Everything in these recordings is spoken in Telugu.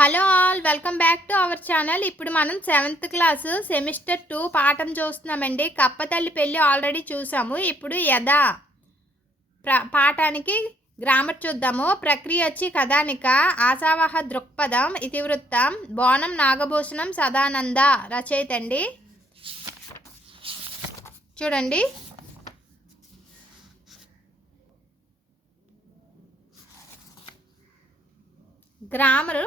Hello all, welcome back to our channel. ఇప్పుడు మనం 7th క్లాసు సెమిస్టర్ 2 పాఠం చూస్తున్నామండి. కప్పతల్లి పెళ్ళి ఆల్రెడీ చూసాము. ఇప్పుడు యథా పాఠానికి గ్రామర్ చూద్దాము. ప్రక్రియ వచ్చి కథానిక, ఆశావహ దృక్పథం, ఇతివృత్తం, బోనం నాగభూషణం సదానంద రచయిత అండి. చూడండి, గ్రామరు.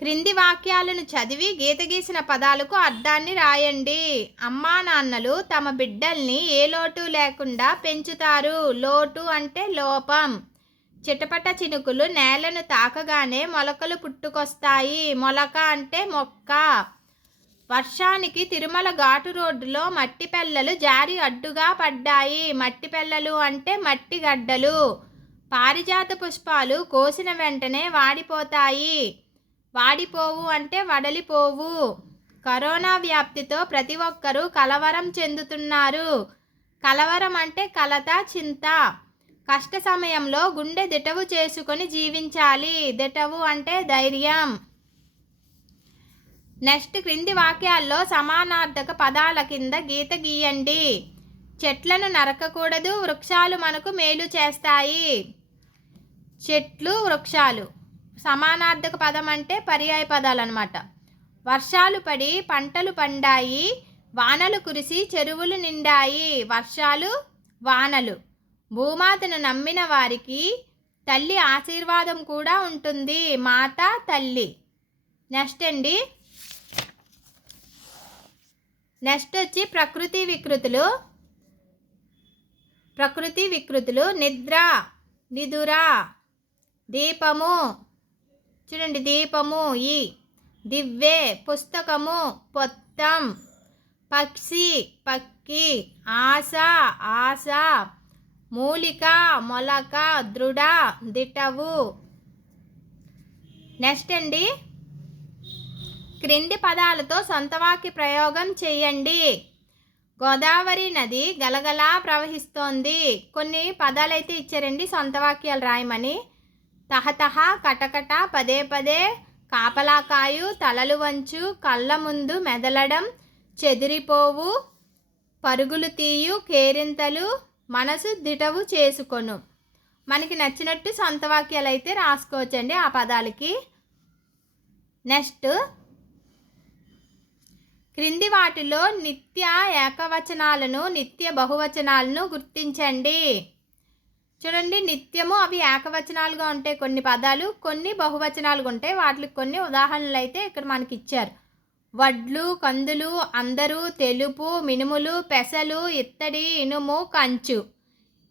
క్రింది వాక్యాలను చదివి గీత గీసిన పదాలకు అర్థాన్ని రాయండి. అమ్మా నాన్నలు తమ బిడ్డల్ని ఏ లోటు లేకుండా పెంచుతారు. లోటు అంటే లోపం. చిటపట చినుకులు నేలను తాకగానే మొలకలు పుట్టుకొస్తాయి. మొలక అంటే మొక్క. వర్షానికి తిరుమల ఘాటు రోడ్డులో మట్టి పెళ్ళలు జారి అడ్డుగా పడ్డాయి. మట్టి పెళ్ళలు అంటే మట్టి గడ్డలు. పారిజాత పుష్పాలు కోసిన వెంటనే వాడిపోతాయి. వాడిపోవు అంటే వడలిపోవు. కరోనా వ్యాప్తితో ప్రతి ఒక్కరూ కలవరం చెందుతున్నారు. కలవరం అంటే కలత, చింత. కష్ట సమయంలో గుండె దిటవు చేసుకొని జీవించాలి. దిటవు అంటే ధైర్యం. నెక్స్ట్, క్రింది వాక్యాల్లో సమానార్థక పదాల కింద గీత గీయండి. చెట్లను నరకకూడదు, వృక్షాలు మనకు మేలు చేస్తాయి. చెట్లు, వృక్షాలు సమానార్థక పదం అంటే పర్యాయ పదాలు అన్నమాట. వర్షాలు పడి పంటలు పండాయి. వానలు కురిసి చెరువులు నిండాయి. వర్షాలు, వానలు. భూమాతను నమ్మిన వారికి తల్లి ఆశీర్వాదం కూడా ఉంటుంది. మాత, తల్లి. నెక్స్ట్ అండి, నెక్స్ట్ వచ్చి ప్రకృతి వికృతులు. ప్రకృతి వికృతులు. నిద్ర, నిదుర. దీపము, చూడండి, దీపము ఈ. దివ్వె, పుస్తకము, పొత్తం. పక్షి, పక్కి. ఆశ, ఆశ. మూలిక, మొలక. దృఢ, దిటవు. నెక్స్ట్ అండి, క్రింది పదాలతో సొంతవాక్య ప్రయోగం చేయండి. గోదావరి నది గలగలా ప్రవహిస్తోంది. కొన్ని పదాలు అయితే ఇచ్చారండి సొంత వాక్యాలు రాయమని. తహతహ, కటకట, పదే పదే, కాపలాకాయు, తలలు వంచు, కళ్ళ ముందు మెదలడం, చెదిరిపోవు, పరుగులు తీయు, కేరింతలు, మనసు దిటవు చేసుకొను. మనకి నచ్చినట్టు సొంత వాక్యాలు అయితే రాసుకోవచ్చండి ఆ పదాలకి. నెక్స్ట్, క్రింది వాటిలో నిత్య ఏకవచనాలను, నిత్య బహువచనాలను గుర్తించండి. చూడండి, నిత్యము అవి ఏకవచనాలుగా ఉంటాయి కొన్ని పదాలు, కొన్ని బహువచనాలుగా ఉంటాయి. వాటికి కొన్ని ఉదాహరణలు అయితే ఇక్కడ మనకి ఇచ్చారు. వడ్లు, కందులు, అందరూ, తెలుపు, మినుములు, పెసలు, ఇత్తడి, ఇనుము, కంచు.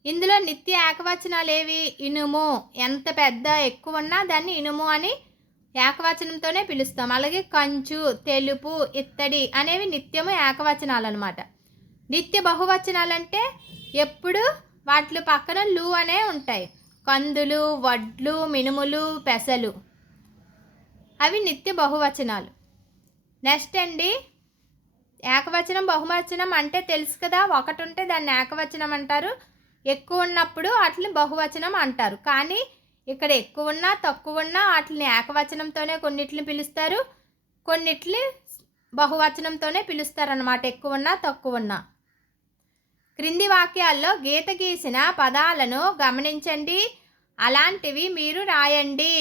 ఇందులో నిత్య ఏకవచనాలు ఏవి? ఇనుము. ఎంత పెద్ద ఎక్కువ ఉన్నా దాన్ని ఇనుము అని ఏకవచనంతోనే పిలుస్తాం. అలాగే కంచు, తెలుపు, ఇత్తడి అనేవి నిత్యము ఏకవచనాలు అనమాట. నిత్య బహువచనాలు అంటే ఎప్పుడు వాటి పక్కన లు అనే ఉంటాయి. కందులు, వడ్లు, మినుములు, పెసలు అవి నిత్య బహువచనాలు. నెక్స్ట్ అండి, ఏకవచనం బహువచనం అంటే తెలుసు కదా. ఒకటి ఉంటే దాన్ని ఏకవచనం అంటారు, ఎక్కువ ఉన్నప్పుడు వాటిని బహువచనం అంటారు. కానీ ఇక్కడ ఎక్కువ ఉన్నా తక్కువ ఉన్నా వాటిని ఏకవచనంతోనే కొన్నిటిని పిలుస్తారు, కొన్నిటిని బహువచనంతోనే పిలుస్తారు అన్నమాట, ఎక్కువ ఉన్నా తక్కువ ఉన్నా. క్రింది వాక్యాల్లో గీత గీసిన పదాలను గమనించండి. అలాంటివి మీరు రాయండి.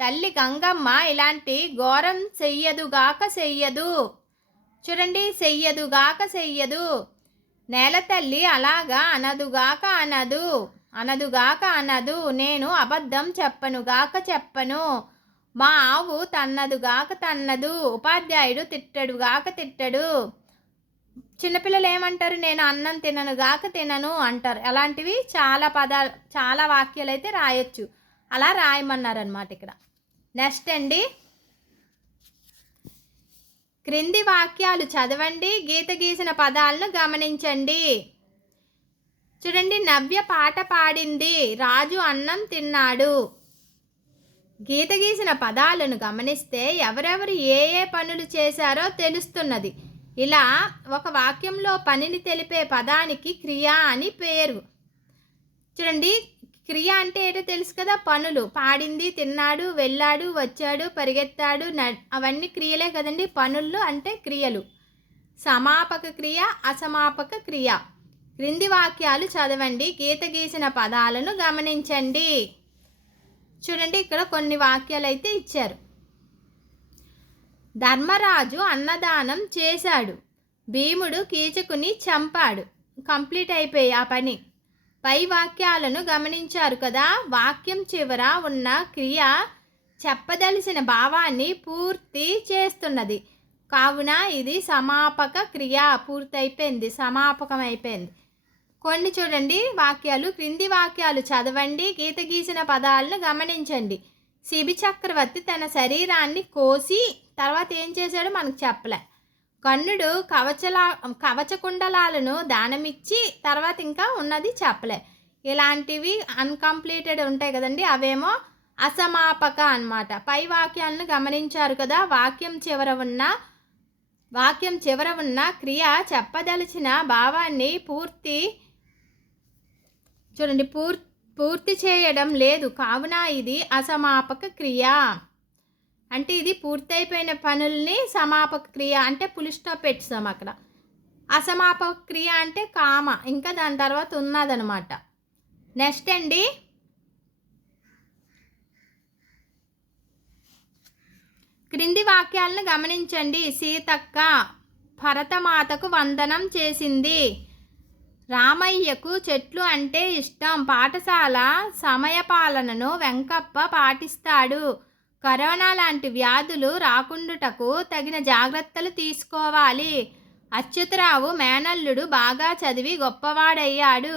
తల్లి గంగమ్మ ఇలాంటి ఘోరం చెయ్యదుగాక చెయ్యదు. చూడండి, చెయ్యదుగాక చెయ్యదు. నేల తల్లి అలాగా అనదుగాక అనదు. అనదుగాక అనదు. నేను అబద్ధం చెప్పనుగాక చెప్పను. మా ఆవు తన్నదుగాక తన్నదు. ఉపాధ్యాయుడు తిట్టడుగాక తిట్టడు. చిన్నపిల్లలు ఏమంటారు? నేను అన్నం తిననుగాక తినను అంటారు. అలాంటివి చాలా వాక్యాలు అయితే రాయొచ్చు. అలా రాయమన్నారనమాట ఇక్కడ. నెక్స్ట్ అండి, క్రింది వాక్యాలు చదవండి. గీత గీసిన పదాలను గమనించండి. చూడండి, నవ్య పాట పాడింది. రాజు అన్నం తిన్నాడు. గీత గీసిన పదాలను గమనిస్తే ఎవరెవరు ఏ ఏ పనులు చేశారో తెలుస్తున్నది. ఇలా ఒక వాక్యంలో పనిని తెలిపే పదానికి క్రియ అని పేరు. చూడండి, క్రియ అంటే ఏంటో తెలుసు కదా, పనులు. పాడింది, తిన్నాడు, వెళ్ళాడు, వచ్చాడు, పరిగెత్తాడు, అవన్నీ క్రియలే కదండి. పనులు అంటే క్రియలు. సమాపక క్రియ, అసమాపక క్రియ. క్రింది వాక్యాలు చదవండి, గీత గీసిన పదాలను గమనించండి. చూడండి, ఇక్కడ కొన్ని వాక్యాలు అయితే ఇచ్చారు. ధర్మరాజు అన్నదానం చేశాడు, భీముడు కీచకుని చంపాడు. కంప్లీట్ అయిపోయి ఆ పని. పై వాక్యాలను గమనించారు కదా. వాక్యం చివర ఉన్న క్రియ చెప్పదలిసిన భావాన్ని పూర్తి చేస్తున్నది కావున ఇది సమాపక క్రియ. పూర్తయిపోయింది, సమాపకం అయిపోయింది. కొన్ని చూడండి వాక్యాలు. క్రింది వాక్యాలు చదవండి, గీత గీసిన పదాలను గమనించండి. శిబి చక్రవర్తి తన శరీరాన్ని కోసి తర్వాత ఏం చేశాడో మనకు చెప్పలే. కర్ణుడు కవచకుండలాలను దానమిచ్చి తర్వాత ఇంకా ఉన్నది చెప్పలే. ఇలాంటివి అన్కంప్లీటెడ్ ఉంటాయి కదండి, అవేమో అసమాపక అన్నమాట. పై వాక్యాలను గమనించారు కదా. వాక్యం చివర ఉన్న క్రియ చెప్పదలిచిన భావాన్ని పూర్తి చేయడం లేదు కావున ఇది అసమాపక క్రియ. అంటే ఇది పూర్తయిపోయిన పనుల్ని సమాపక క్రియ అంటే పులి స్టాప్ పెట్టాం అక్కడ. అసమాపక క్రియ అంటే కామ, ఇంకా దాని తర్వాత ఉన్నదనమాట. నెక్స్ట్ అండి, క్రింది వాక్యాలను గమనించండి. సీతక్క భరతమాతకు వందనం చేసింది. రామయ్యకు చెట్లు అంటే ఇష్టం. పాఠశాల సమయపాలనను వెంకప్ప పాటిస్తాడు. కరోనా లాంటి వ్యాధులు రాకుండుటకు తగిన జాగ్రత్తలు తీసుకోవాలి. అచ్యుతరావు మేనల్లుడు బాగా చదివి గొప్పవాడయ్యాడు.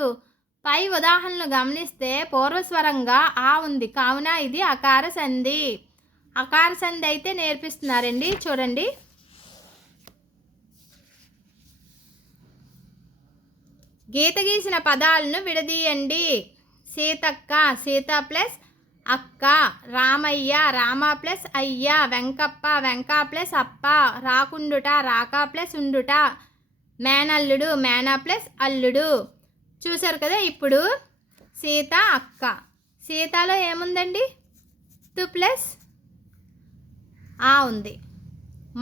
పై ఉదాహరణలు గమనిస్తే పూర్వస్వరంగా ఆ ఉంది కావున ఇది అకార సంధి. అకార సంధి అయితే నేర్పిస్తున్నారండి. చూడండి, గీత గీసిన పదాలను విడదీయండి. సీతక్క, సీత ప్లస్ అక్క. రామయ్య, రామ ప్లస్ అయ్య. వెంకప్ప, వెంక ప్లస్ అప్ప. రాకుండుట, రాక ప్లస్ ఉండుట. మేనల్లుడు, మేన ప్లస్ అల్లుడు. చూసారు కదా. ఇప్పుడు సీత అక్క. సీతలో ఏముందండి? తు ప్లస్ ఆ ఉంది.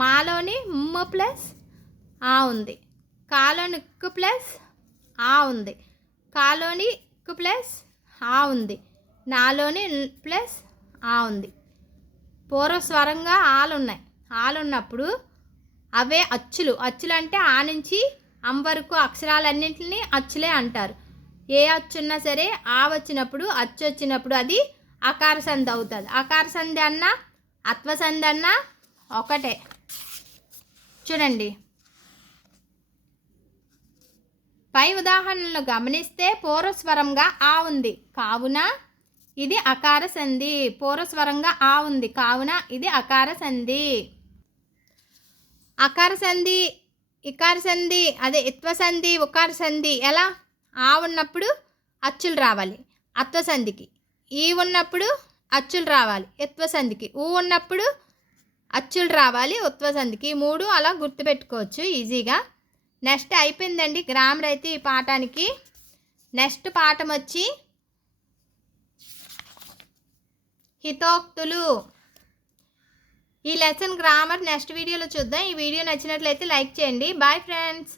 మాలోని ము ప్లస్ ఆ ఉంది. కాలోని కు ప్లస్ ఆ ఉంది. కాలోని కు ప్లస్ ఆ ఉంది. నాలోని ప్లస్ ఆ ఉంది. పూర్వస్వరంగా ఆలున్నాయి. ఆలున్నప్పుడు అవే అచ్చులు. అచ్చులు అంటే ఆ నుంచి అం వరకు అక్షరాలన్నింటినీ అచ్చులే అంటారు. ఏ అచ్చున్నా సరే ఆ వచ్చినప్పుడు, అచ్చు వచ్చినప్పుడు అది అకార సంధి అవుతుంది. అకార సంధి అన్నా అత్వసంధి అన్నా ఒకటే. చూడండి, పై ఉదాహరణలు గమనిస్తే పూర్వస్వరంగా ఆ ఉంది కావున ఇది అకార సంధి. పూర్వస్వరంగా ఆ ఉంది కావున ఇది అకార సంధి. అకార సంధి, ఇకార సంధి, అదే ఇత్వ సంధి, ఉకార సంధి ఎలా? ఆ ఉన్నప్పుడు అచ్చులు రావాలి అత్వ సంధికి. ఈ ఉన్నప్పుడు అచ్చులు రావాలి ఇత్వ సంధికి. ఊ ఉన్నప్పుడు అచ్చులు రావాలి ఉత్వ సంధికి. 3 అలా గుర్తుపెట్టుకోవచ్చు ఈజీగా. నెక్స్ట్ అయిపోయిందండి గ్రామర్ అయితే ఈ పాఠానికి. నెక్స్ట్ పాఠం వచ్చి హితోక్తులు. ఈ లెసన్ గ్రామర్ నెక్స్ట్ వీడియోలో చూద్దాం. ఈ వీడియో నచ్చినట్లయితే లైక్ చేయండి. Bye friends.